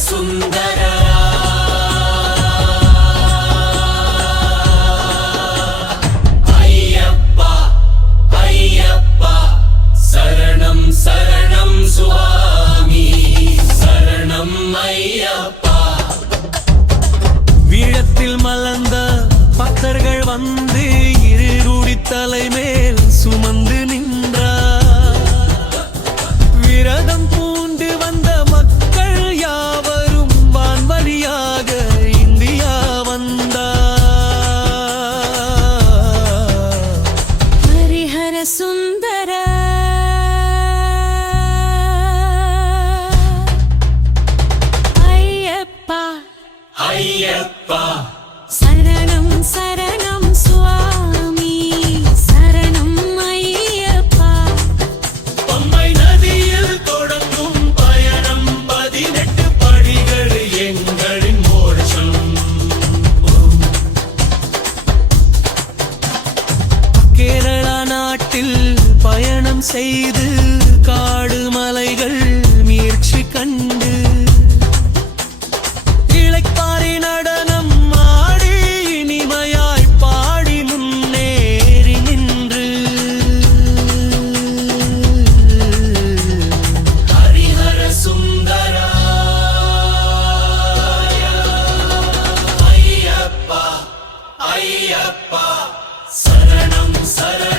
சுந்தரா. ஐயப்பா ஐயப்பா சரணம் சரணம் சுவாமி சரணம் ஐயப்பா. வீழத்தில் மலர்ந்த பக்தர்கள் வந்து இருடி தலைமேல் சுமந்த ஐயப்பா சரணம் சரணம் சுவாமி. சரணம் ஐயப்பா. பம்பை நதியில் தொடங்கும் பயணம் பதினெட்டு படிகள் எங்களின் மோட்சம். கேரளா நாட்டில் பயணம் செய்து காடு ஐயப்பா சரணம் சரணம்.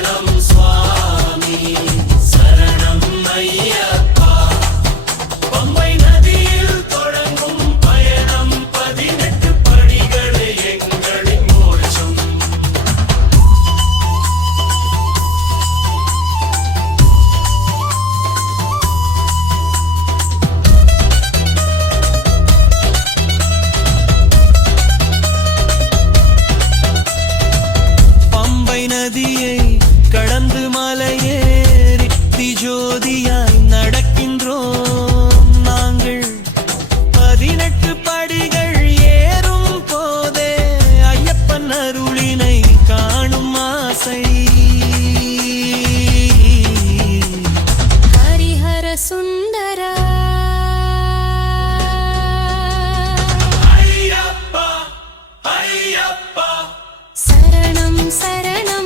கடந்து மலையேறி திஜோதியாய் நடக்கின்றோம். நாங்கள் பதினெட்டு படிகள் ஏறும் போதே ஐயப்பன் அருளினை காணும் ஆசை. ஹரிஹர சுந்தரா. சரணம் சரணம்.